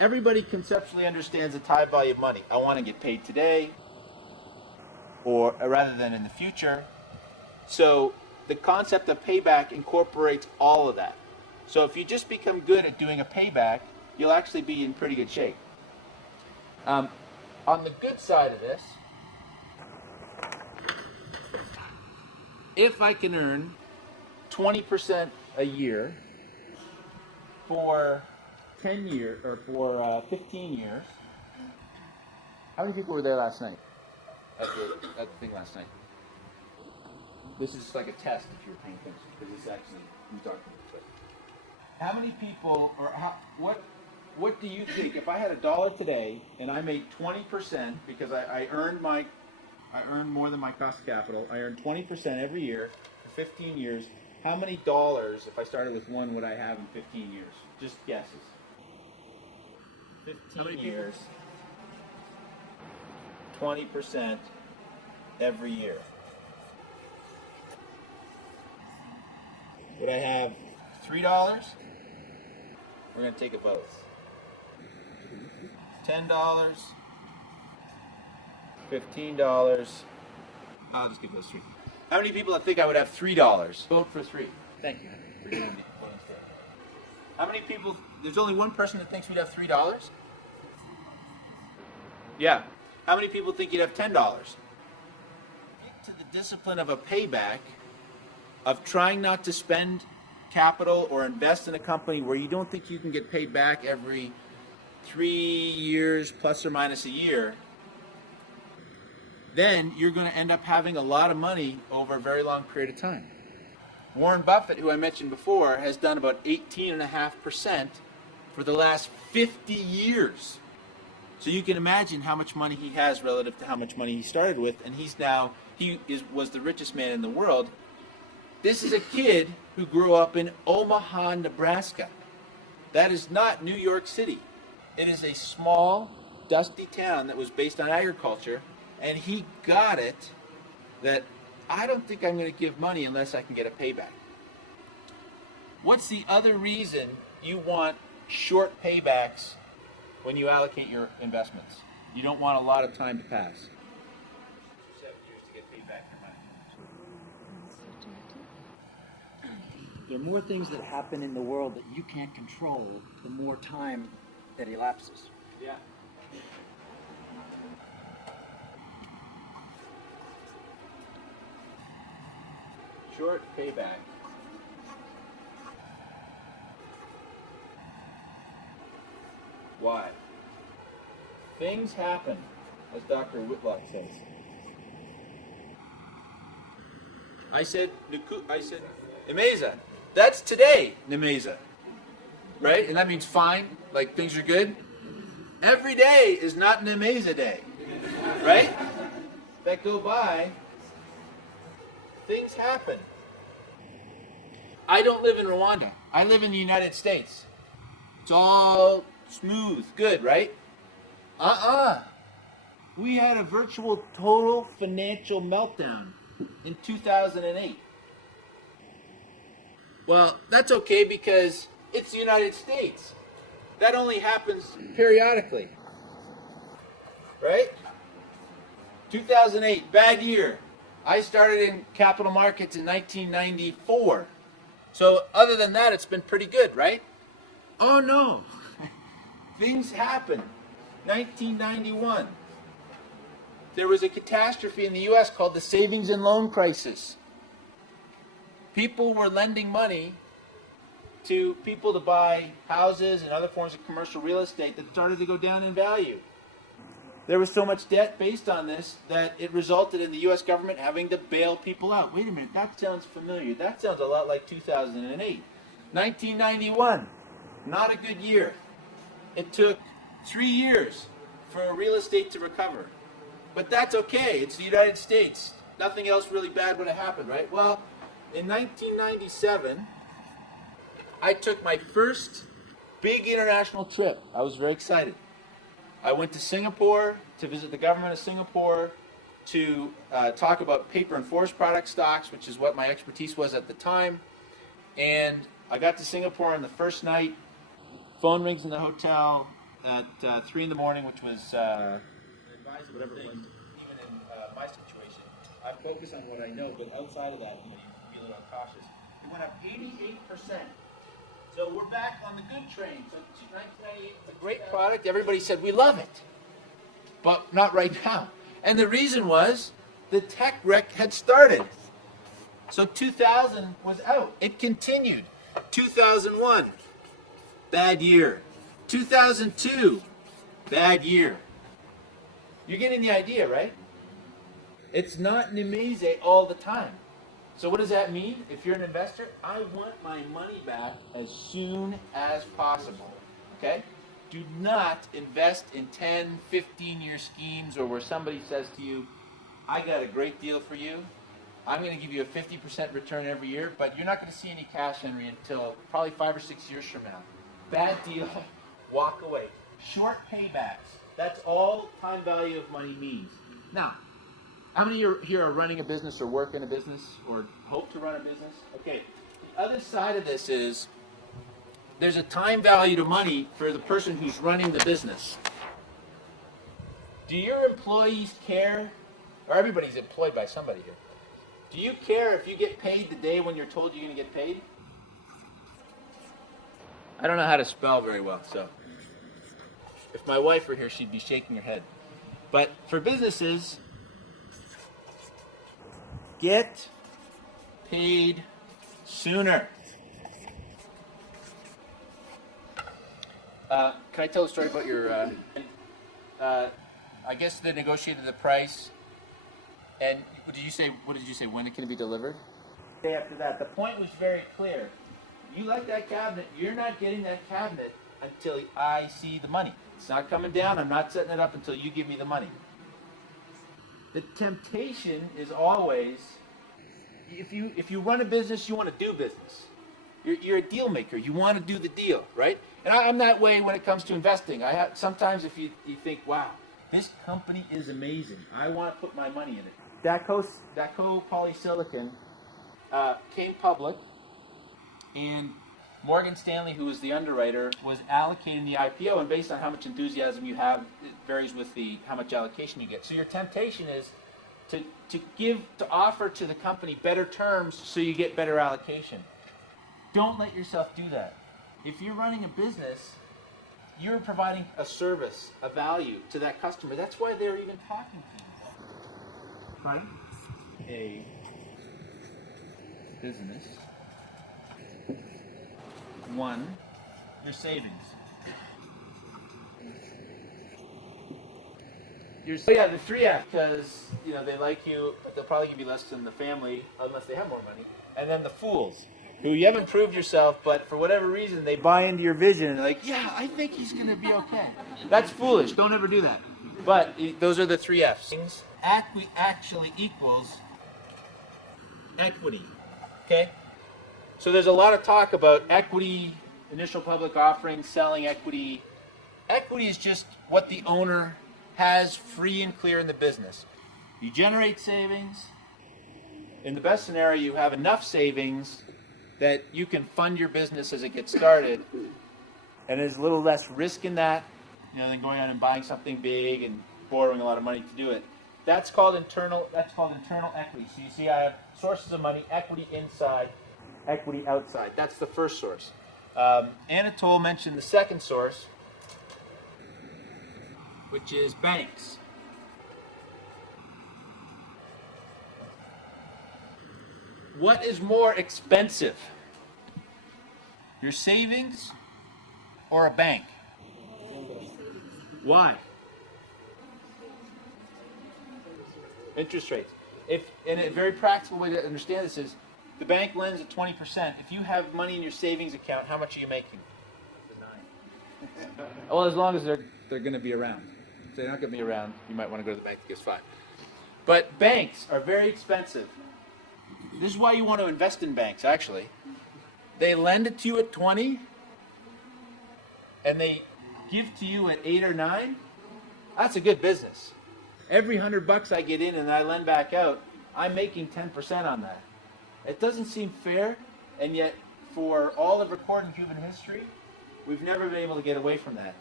everybody conceptually understands the time value of money. I want to get paid today, or rather than in the future. So the concept of payback incorporates all of that. So if you just become good at doing a payback, you'll actually be in pretty good shape. On the good side of this, if I can earn 20% a year for 10 years or for 15 years, how many people were there last night at the thing last night? This is like a test if you're paying attention, because this actually I'm talking about. How many people, or what do you think, if I had $1 today and I made 20%, because I earned more than my cost of capital, I earned 20% every year for 15 years, how many dollars, if I started with one, would I have in 15 years? Just guesses. 15 years, 20% every year. Would I have $3? We're going to take a both. $10, $15. I'll just give those three. How many people think I would have $3? Vote for 3. Thank you, Henry, for doing the voting for. How many people? There's only one person that thinks we'd have $3. Yeah. How many people think you'd have $10? Get to the discipline of a payback, of trying not to spend capital or invest in a company where you don't think you can get paid back every 3 years plus or minus a year, then you're going to end up having a lot of money over a very long period of time. Warren Buffett, who I mentioned before, has done about 18.5% for the last 50 years. So you can imagine how much money he has relative to how much money he started with, and was the richest man in the world. This is a kid who grew up in Omaha, Nebraska. That is not New York City. It is a small, dusty town that was based on agriculture, and he got it that I don't think I'm going to give money unless I can get a payback. What's the other reason you want short paybacks when you allocate your investments? You don't want a lot of time to pass. 7 years to get paid back your money. There are more things that happen in the world that you can't control the more time that elapses. Yeah. Short payback. Why? Things happen, as Dr. Whitlock says. I said, Nemeza. That's today, Nemeza. Right? And that means fine, like things are good. Every day is not Nemeza day. Right? That go by, things happen. I don't live in Rwanda. I live in the United States. It's all smooth, good, right? We had a virtual total financial meltdown in 2008. Well, that's okay because it's the United States. That only happens periodically. Right? 2008, bad year. I started in capital markets in 1994. So other than that, it's been pretty good, right? Oh no. Things happen. 1991. There was a catastrophe in the U.S. called the savings and loan crisis. People were lending money to people to buy houses and other forms of commercial real estate that started to go down in value. There was so much debt based on this that it resulted in the U.S. government having to bail people out. Wait a minute, that sounds familiar. That sounds a lot like 2008. 1991, not a good year. It took 3 years for real estate to recover. But that's okay. It's the United States. Nothing else really bad would have happened, right? Well, in 1997, I took my first big international trip. I was very excited. I went to Singapore to visit the government of Singapore to talk about paper and forest product stocks, which is what my expertise was at the time. And I got to Singapore on the first night. Phone rings in the hotel. at 3 in the morning, which was advised whatever it was. Even in my situation, I focus on what I know, but outside of that, you need to be a little cautious. It went up 88%. So we're back on the good train. So 1998 is a great product. Everybody said we love it, but not right now. And the reason was the tech wreck had started. So 2000 was out. It continued. 2001, bad year. 2002, bad year. You're getting the idea, right? It's not Nemaze all the time. So what does that mean? If you're an investor, I want my money back as soon as possible. Okay? Do not invest in 10, 15-year schemes or where somebody says to you, I got a great deal for you. I'm going to give you a 50% return every year, but you're not going to see any cash, Henry, until probably 5 or 6 years from now. Bad deal. Walk away. Short paybacks. That's all time value of money means. Now, how many of you here are running a business or work in a business or hope to run a business? Okay. The other side of this is there's a time value to money for the person who's running the business. Do your employees care? Or everybody's employed by somebody here. Do you care if you get paid the day when you're told you're going to get paid? I don't know how to spell very well, so if my wife were here, she'd be shaking her head. But for businesses, get paid sooner. Can I tell a story about your, I guess they negotiated the price. And what did you say, when it can be delivered? Day after that. The point was very clear. You like that cabinet, you're not getting that cabinet until I see the money. It's not coming down, I'm not setting it up until you give me the money. The temptation is always, if you run a business, you want to do business. You're a deal maker, you want to do the deal, right? And I'm that way when it comes to investing. Sometimes if you think, wow, this company is amazing, I want to put my money in it. Daco Polysilicon came public, and Morgan Stanley, who was the underwriter, was allocating the IPO, and based on how much enthusiasm you have, it varies with how much allocation you get. So your temptation is to offer to the company better terms so you get better allocation. Don't let yourself do that. If you're running a business, you're providing a service, a value to that customer. That's why they're even talking to you. Right? A business. 1, your savings. The 3F, because they like you, but they'll probably give you less than the family unless they have more money. And then the fools, who you haven't proved yourself, but for whatever reason they buy into your vision and they're like, yeah, I think he's going to be okay. That's foolish. Don't ever do that. But those are the 3 F's. Equity actually equals equity. Okay? So there's a lot of talk about equity, initial public offering, selling equity. Equity is just what the owner has free and clear in the business. You generate savings. In the best scenario, you have enough savings that you can fund your business as it gets started. And there's a little less risk in that, than going out and buying something big and borrowing a lot of money to do it. That's called internal equity. So you see I have sources of money, equity inside, equity outside. That's the first source. Anatole mentioned the second source, which is banks. What is more expensive? Your savings or a bank? Why? Interest rates. And a very practical way to understand this is the bank lends at 20%. If you have money in your savings account, how much are you making? 9. Well, as long as they're going to be around. If they're not going to be around, you might want to go to the bank that gives 5. But banks are very expensive. This is why you want to invest in banks, actually. They lend it to you at 20, and they give to you at 8 or 9. That's a good business. Every $100 I get in and I lend back out, I'm making 10% on that. It doesn't seem fair, and yet for all of recorded human history, we've never been able to get away from that.